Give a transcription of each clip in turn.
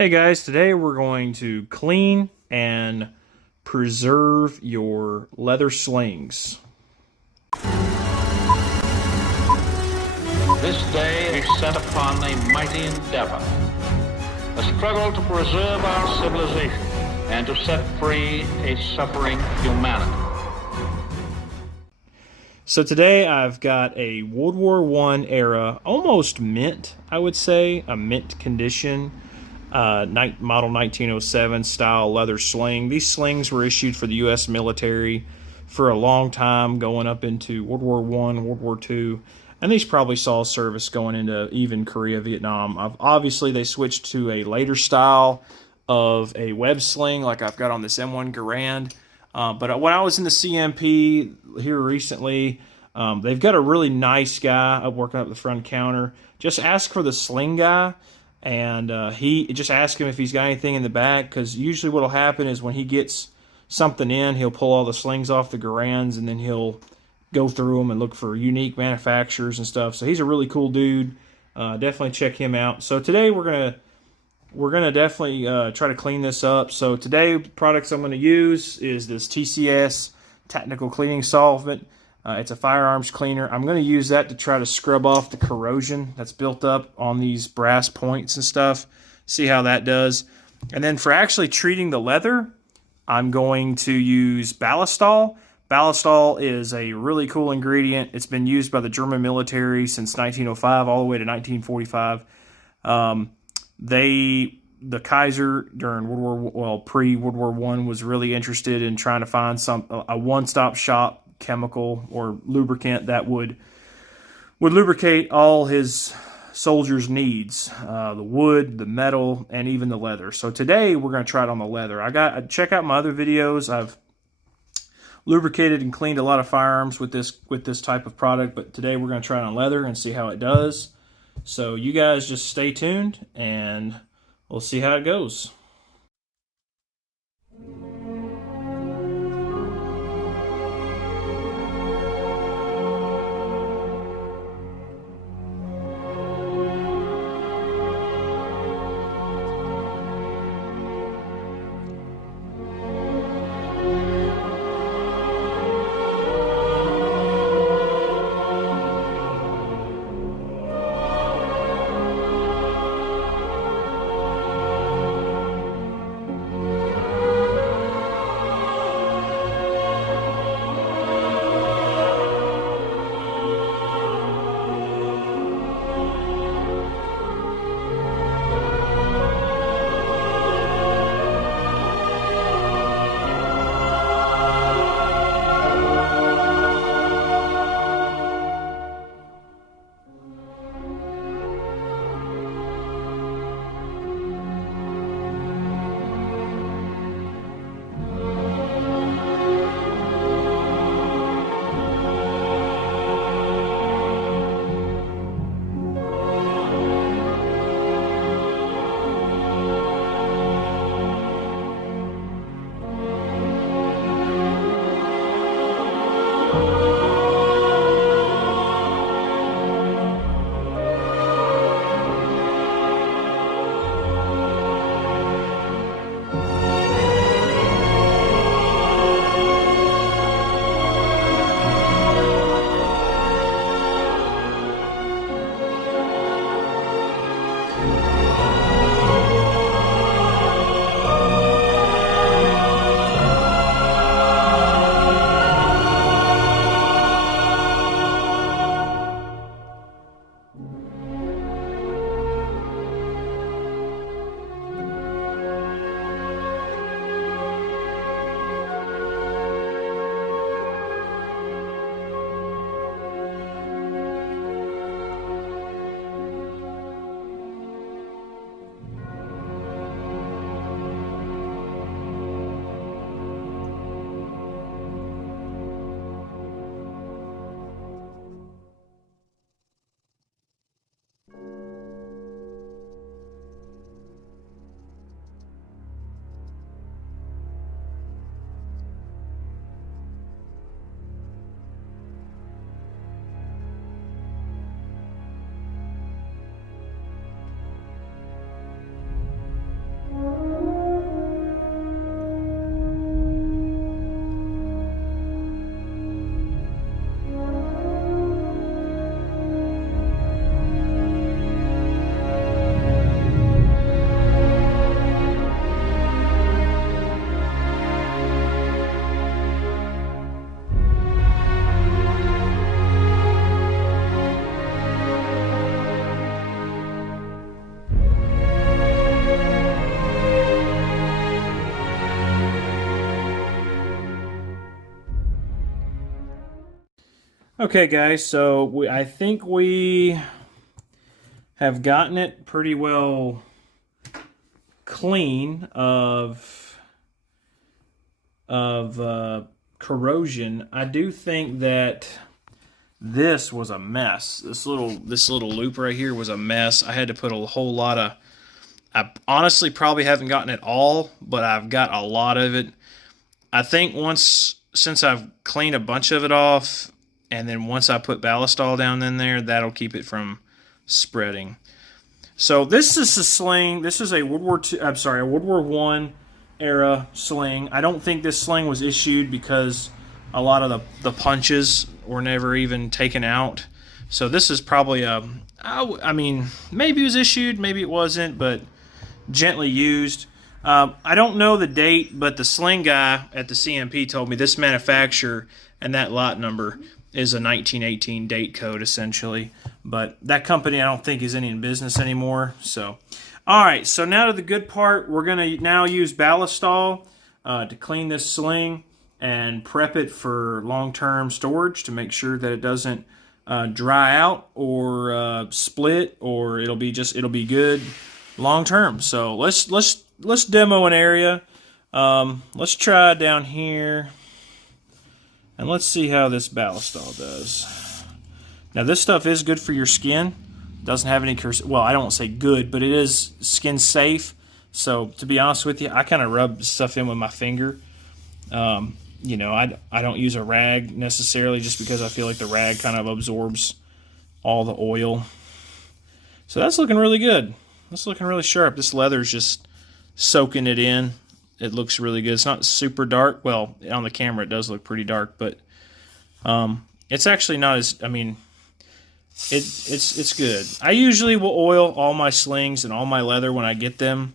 Hey guys, today we're going to clean and preserve your leather slings. This day is set upon a mighty endeavor, a struggle to preserve our civilization and to set free a suffering humanity. So today I've got a World War I era, almost mint, I would say, a mint condition, model 1907 style leather sling. These slings were issued for the U.S. military for a long time, going up into World War I, World War II, and these probably saw service going into even Korea, Vietnam. Obviously, they switched to a later style of a web sling like I've got on this M1 Garand. But when I was in the CMP here recently, they've got a really nice guy up working up the front counter. Just ask for the sling guy, and he just ask him if he's got anything in the back, because usually what will happen is when he gets something in, he'll pull all the slings off the Garands, and then he'll go through them and look for unique manufacturers and stuff. So he's a really cool dude. Definitely check him out. So today we're gonna definitely try to clean this up. So today, the products I'm going to use is this TCS technical cleaning solvent. It's a firearms cleaner. I'm going to use that to try to scrub off the corrosion that's built up on these brass points and stuff. See how that does. And then for actually treating the leather, I'm going to use ballistol. Ballistol is a really cool ingredient. It's been used by the German military since 1905 all the way to 1945. The Kaiser during pre-World War I was really interested in trying to find a one-stop shop chemical or lubricant that would lubricate all his soldiers' needs, the wood, the metal, and even the leather. So today we're going to try it on the leather. Check out my other videos. I've lubricated and cleaned a lot of firearms with this type of product, but today we're going to try it on leather and see how it does. So you guys just stay tuned and we'll see how it goes. Okay, guys, so I think we have gotten it pretty well clean of corrosion. I do think that this was a mess. This little loop right here was a mess. I had to put a whole lot of. I honestly probably haven't gotten it all, but I've got a lot of it. I think since I've cleaned a bunch of it off, and then once I put ballistol down in there, that'll keep it from spreading. So this is a sling. This is a World War II. I'm sorry, a World War I era sling. I don't think this sling was issued because a lot of the punches were never even taken out. So this is probably I mean, maybe it was issued, maybe it wasn't, but gently used. I don't know the date, but the sling guy at the CMP told me this manufacturer and that lot number is a 1918 date code, essentially. But that company I don't think is in business anymore. So, all right, so now to the good part. We're going to now use ballistol to clean this sling and prep it for long-term storage to make sure that it doesn't dry out or split, or it'll be good long-term. So let's demo an area. Let's try down here, and let's see how this ballistol does. Now this stuff is good for your skin. Doesn't have any well, I don't say good, but it is skin safe. So to be honest with you, I kind of rub stuff in with my finger. You know, I don't use a rag necessarily, just because I feel like the rag kind of absorbs all the oil. So that's looking really good. That's looking really sharp. This leather's just soaking it in. It looks really good. It's not super dark. Well, on the camera it does look pretty dark, but it's actually not as, I mean, it's good. I usually will oil all my slings and all my leather when I get them,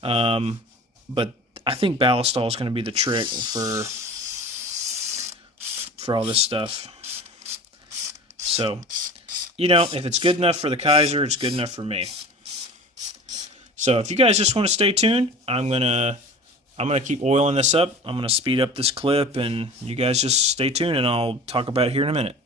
but I think ballistol is going to be the trick for all this stuff. So, you know, if it's good enough for the Kaiser, it's good enough for me. So if you guys just want to stay tuned, I'm gonna keep oiling this up. I'm gonna speed up this clip, and you guys just stay tuned, and I'll talk about it here in a minute.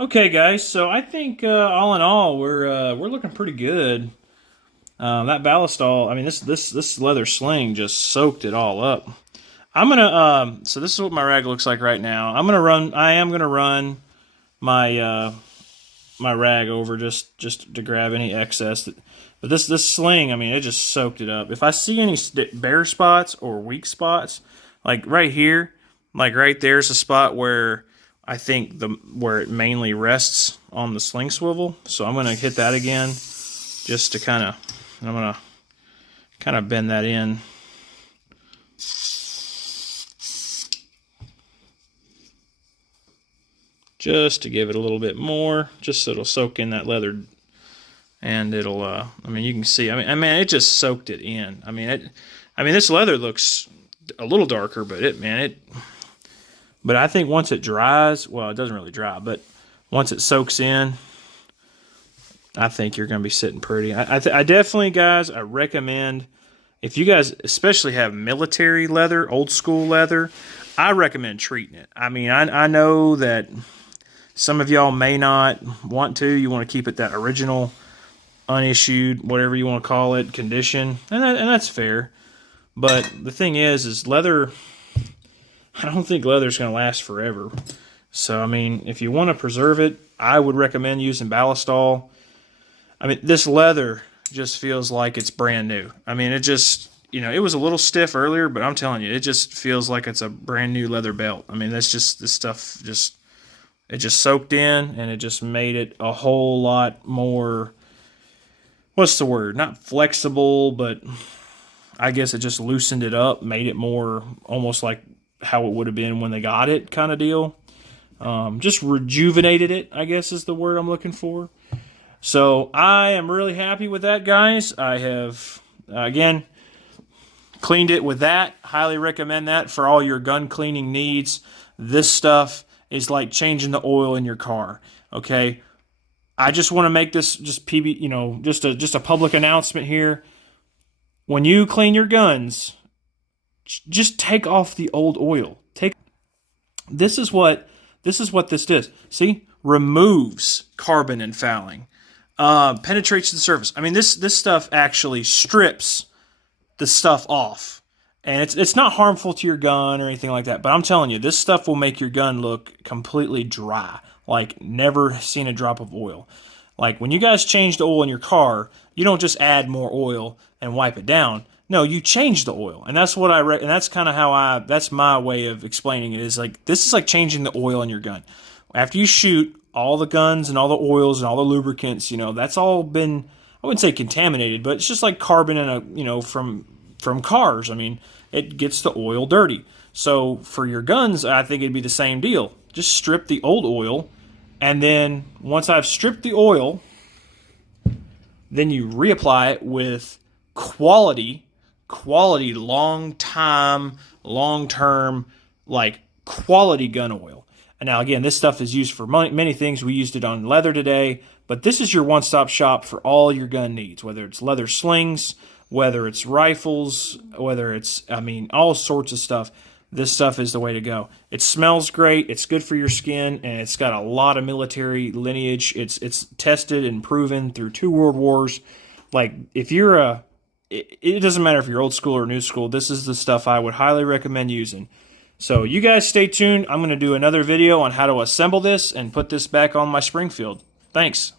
Okay, guys. So I think all in all, we're looking pretty good. That ballistol, I mean, this leather sling just soaked it all up. I'm gonna so this is what my rag looks like right now. I am gonna run my my rag over just to grab any excess. But this sling, I mean, it just soaked it up. If I see any bare spots or weak spots, like right here, like right there's a spot where I think where it mainly rests on the sling swivel. So I'm gonna hit that again, just to I'm gonna kind of bend that in. Just to give it a little bit more, just so it'll soak in that leather, and it'll. I mean, you can see. I mean, it just soaked it in. I mean, this leather looks a little darker, but But I think once it dries, well, it doesn't really dry, but once it soaks in, I think you're going to be sitting pretty. I definitely, guys, I recommend, if you guys especially have military leather, old school leather, I recommend treating it. I mean, I know that some of y'all may not want to. You want to keep it that original, unissued, whatever you want to call it, condition, and that's fair. But the thing is leather, I don't think leather's going to last forever. So, I mean, if you want to preserve it, I would recommend using ballistol. I mean, this leather just feels like it's brand new. I mean, it just, it was a little stiff earlier, but I'm telling you, it just feels like it's a brand new leather belt. I mean, that's just, this stuff just, it just soaked in, and it just made it a whole lot more, what's the word? Not flexible, but I guess it just loosened it up, made it more almost like how it would have been when they got it kind of deal. Just rejuvenated it, I guess is the word I'm looking for. So I am really happy with that, guys. I have, again, cleaned it with that. Highly recommend that for all your gun cleaning needs. This stuff is like changing the oil in your car, okay? I just want to make this just just a public announcement here. When you clean your guns, just take off the old oil. This is what this does. See? Removes carbon and fouling. Penetrates the surface. I mean, this stuff actually strips the stuff off. And it's not harmful to your gun or anything like that. But I'm telling you, this stuff will make your gun look completely dry. Like, never seen a drop of oil. Like, when you guys change the oil in your car, you don't just add more oil and wipe it down. No, you change the oil. And that's what and that's kind of that's my way of explaining it, is like, this is like changing the oil in your gun. After you shoot, all the guns and all the oils and all the lubricants, that's all been, I wouldn't say contaminated, but it's just like carbon in from cars. I mean, it gets the oil dirty. So for your guns, I think it'd be the same deal. Just strip the old oil, and then once I've stripped the oil, then you reapply it with quality, long-term, like quality gun oil. And now, again, this stuff is used for many things. We used it on leather today, but this is your one-stop shop for all your gun needs, whether it's leather slings, whether it's rifles, whether it's, all sorts of stuff. This stuff is the way to go. It smells great. It's good for your skin, and it's got a lot of military lineage. It's tested and proven through 2 world wars. Like, if you're it doesn't matter if you're old school or new school, this is the stuff I would highly recommend using. So you guys stay tuned. I'm going to do another video on how to assemble this and put this back on my Springfield. Thanks.